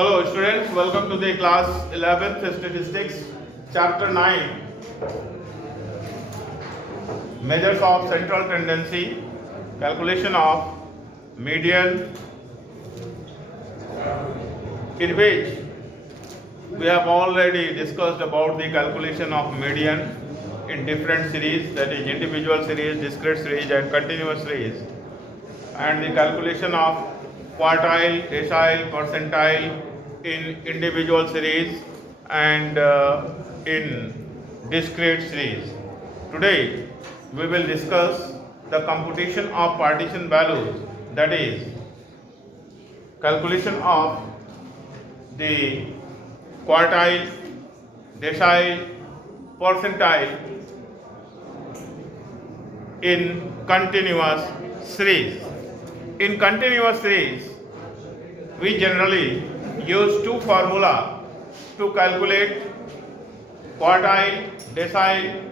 Hello students, welcome to the class 11th statistics chapter 9 measures of central tendency, calculation of median, in which we have already discussed about the calculation of median in different series, that is individual series, discrete series and continuous series, and the calculation of quartile, decile, percentile in individual series and in discrete series. Today we will discuss the computation of partition values, that is calculation of the quartile, decile, percentile in continuous series. In continuous series, we generally use two formula to calculate quartile, decile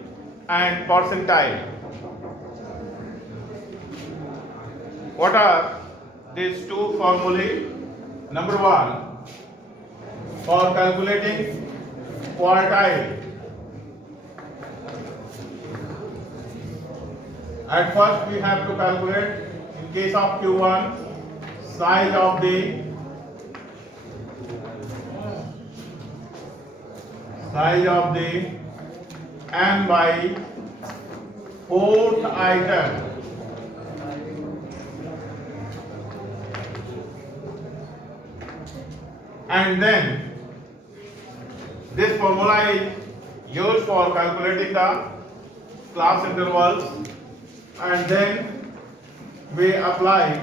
and percentile. What are these two formulae? Number one, for calculating quartile, at first we have to calculate, in case of Q1, size of the n by 4th item. And then this formula is used for calculating the class intervals, and then we apply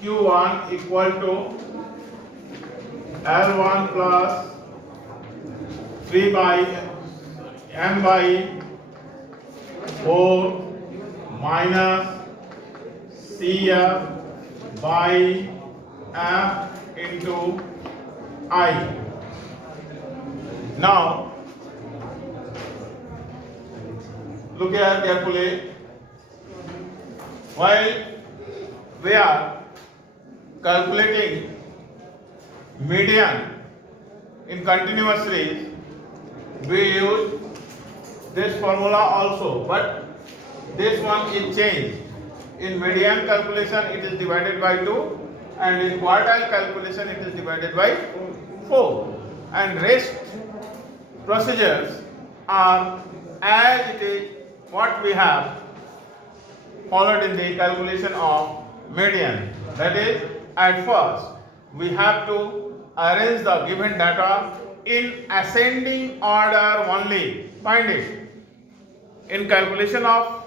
Q1 equal to L1 plus 3 by n by 4 minus CF by F into I. Now look here carefully. While we are calculating median in continuous series, we use this formula also, but this one is changed. In median calculation it is divided by 2, and in quartile calculation it is divided by 4, and rest procedures are as it is what we have followed in the calculation of median. That is, at first we have to arrange the given data in ascending order only. Find it. In calculation of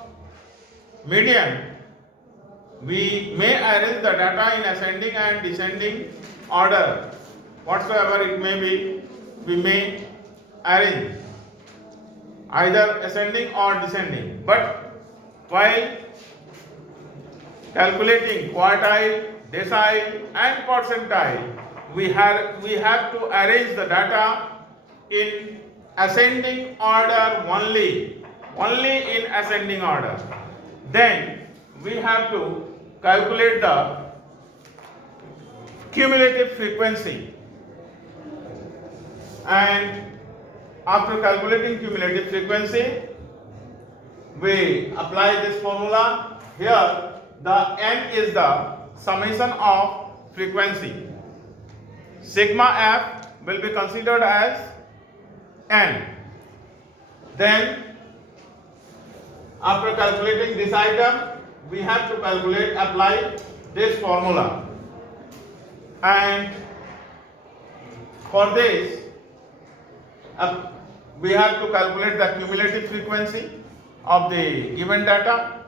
median, we may arrange the data in ascending and descending order. Whatsoever it may be, we may arrange either ascending or descending. But while calculating quartile, decile and percentile, we have to arrange the data in ascending order only in ascending order. Then we have to calculate the cumulative frequency, and after calculating cumulative frequency we apply this formula. Here the n is the summation of frequency. Sigma f will be considered as n. Then after calculating this item, we have to apply this formula, and for this we have to calculate the cumulative frequency of the given data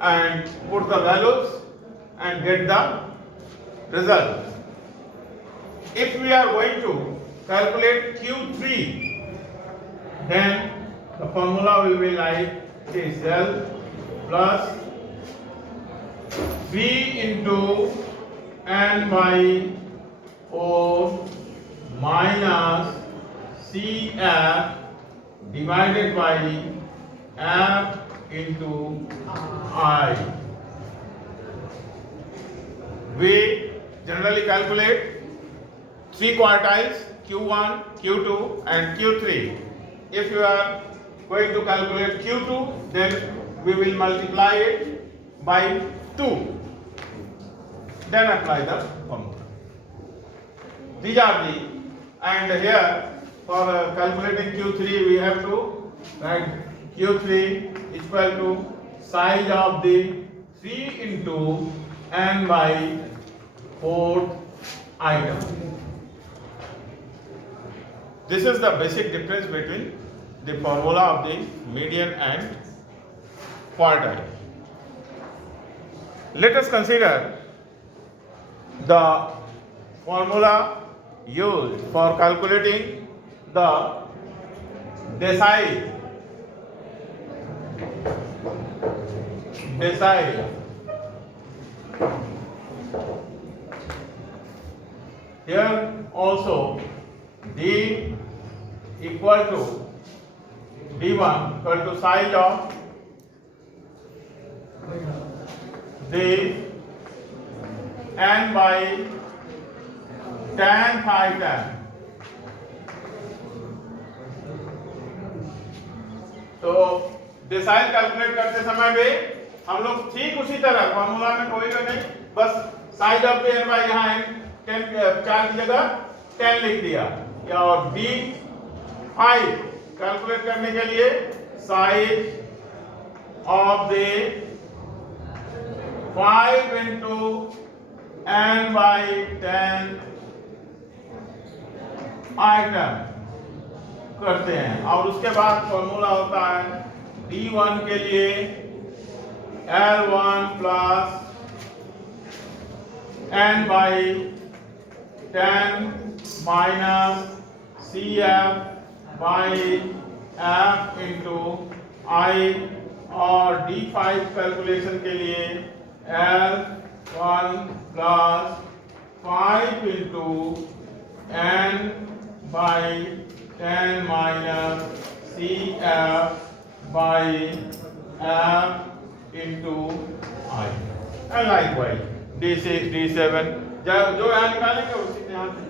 and put the values and get the result. If we are going to calculate Q3, then the formula will be like this: L plus V into n by 4 minus CF divided by F into I. We generally calculate 3 quartiles Q1, Q2 and Q3. If you are going to calculate Q2, then we will multiply it by 2. Then apply the formula. These are the, and here for calculating Q3 we have to write Q3 is equal to size of the 3 into n by 4th item. This is the basic difference between the formula of the median and quartile. Let us consider the formula used for calculating the decile. Here also D equal to D1 equal to size of the n by tan phi tan. तो decide calculate करते समय भी हम लोग ठीक उसी तरह formula में कोई का नहीं, बस size of the n by यहाँ n 10 4 की जगह 10 लिख दिया, या और d5 कैलकुलेट करने के लिए size of the 5 into n by 10 item करते हैं, और उसके बाद फॉर्मूला होता है D1 के लिए L1 plus n by 10 minus CF by F into I, और D5 कैलकुलेशन के लिए L1 plus 5 into n by 10 minus CF by F into I, and likewise D6 D7 जो यहाँ निकालेंगे उसी से यहाँ से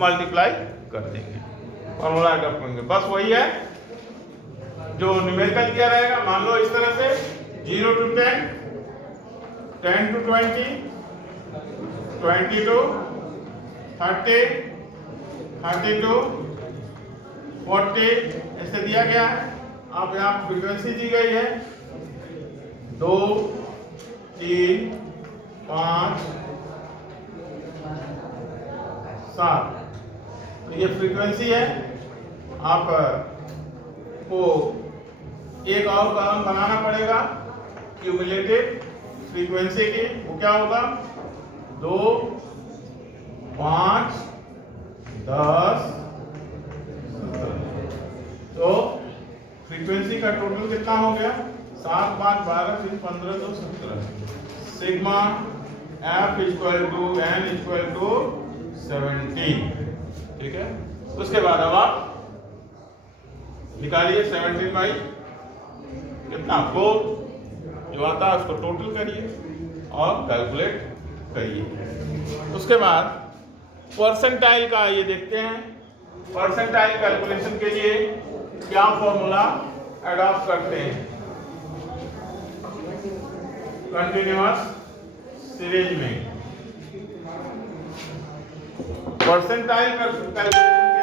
मल्टीप्लाई कर देंगे, फॉर्मूला अडॉप्ट करेंगे। बस वही है जो न्यूमेरिकल किया रहेगा। मान लो इस तरह से 0 to 10, 10 to 20, 20 to 30, 30 to 40 ऐसे दिया गया है। अब यहाँ फ्रीक्वेंसी दी गई है 2, 3, 5, 7, तो ये फ्रीक्वेंसी है। आप को एक और कॉलम बनाना पड़ेगा क्यूमुलेटिव फ्रीक्वेंसी की, वो क्या होगा 2, 5, 10, तो फ्रीक्वेंसी का टोटल कितना हो गया 7, 5, 12, 15, 2, 17। Sigma F equal to n equal to 17। ठीक है, उसके बाद अब आप निकालिए 17 बाई कितना 4 जो आता है उसको टोटल करिए और कैलकुलेट करिए। उसके बाद परसेंटाइल का ये देखते हैं। परसेंटाइल कैलकुलेशन के लिए क्या फॉर्मूला अडॉप्ट करते हैं कंटिन्यूअस सीरीज में। परसेंटाइल कैलकुलेशन के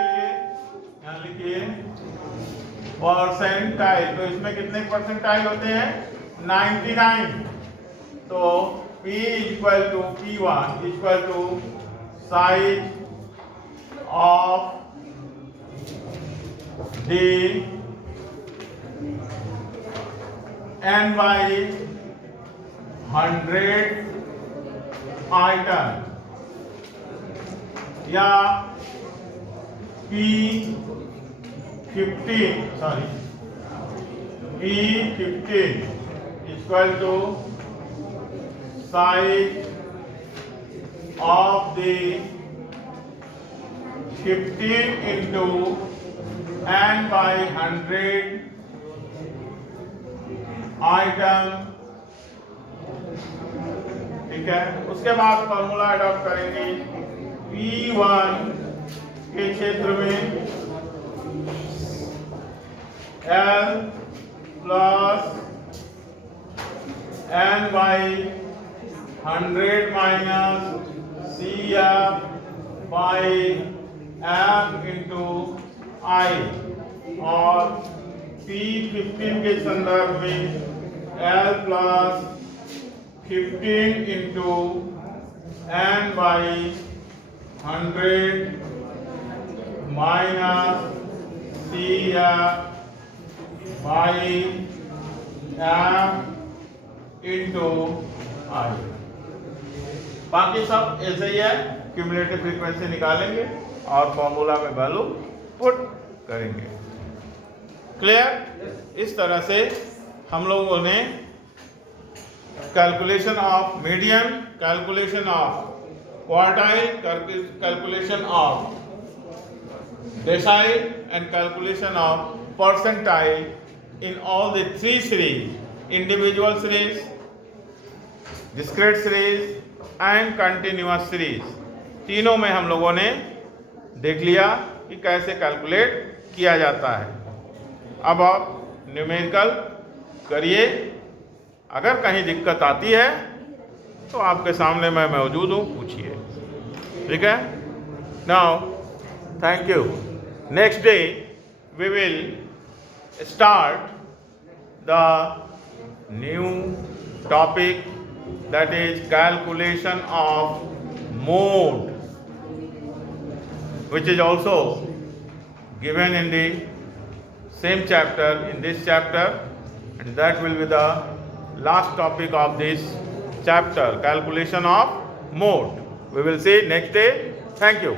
लिए यहाँ लिखिए परसेंटाइल, तो इसमें कितने परसेंटाइल होते हैं 99। तो P equal to P1 equal to size of the n by 100 item, या P15 equal to size of the 15 into n by 100 item ठीक है। उसके बाद फॉर्मूला अडॉप्ट करेंगे P1 के क्षेत्र में L plus N by 100 minus CF by F into I, और P15 के संदर्भ में L plus 15 into N by 100 minus CF by F into I। बाकी सब ऐसे ही है, क्यूमुलेटिव फ्रीक्वेंसी निकालेंगे और फॉर्मूला में वैल्यू पुट करेंगे। क्लियर? इस तरह से हम लोगों ने calculation of median, calculation of quartile, calculation of decyl and calculation of percentile in all the three series, individual series, discrete series and continuous series, तीनों में हम लोगों ने देख लिया कि कैसे कैलकुलेट किया जाता है। अब आप न्यूमेरिकल करिए, अगर कहीं दिक्कत आती है तो आपके सामने मैं मौजूद हूँ, पूछिए। ठीक है? Now thank you. Next day we will start the new topic, that is calculation of mode, which is also given in the same chapter, in this chapter, and that will be the last topic of this chapter, calculation of mode. We will see next day. Thank you.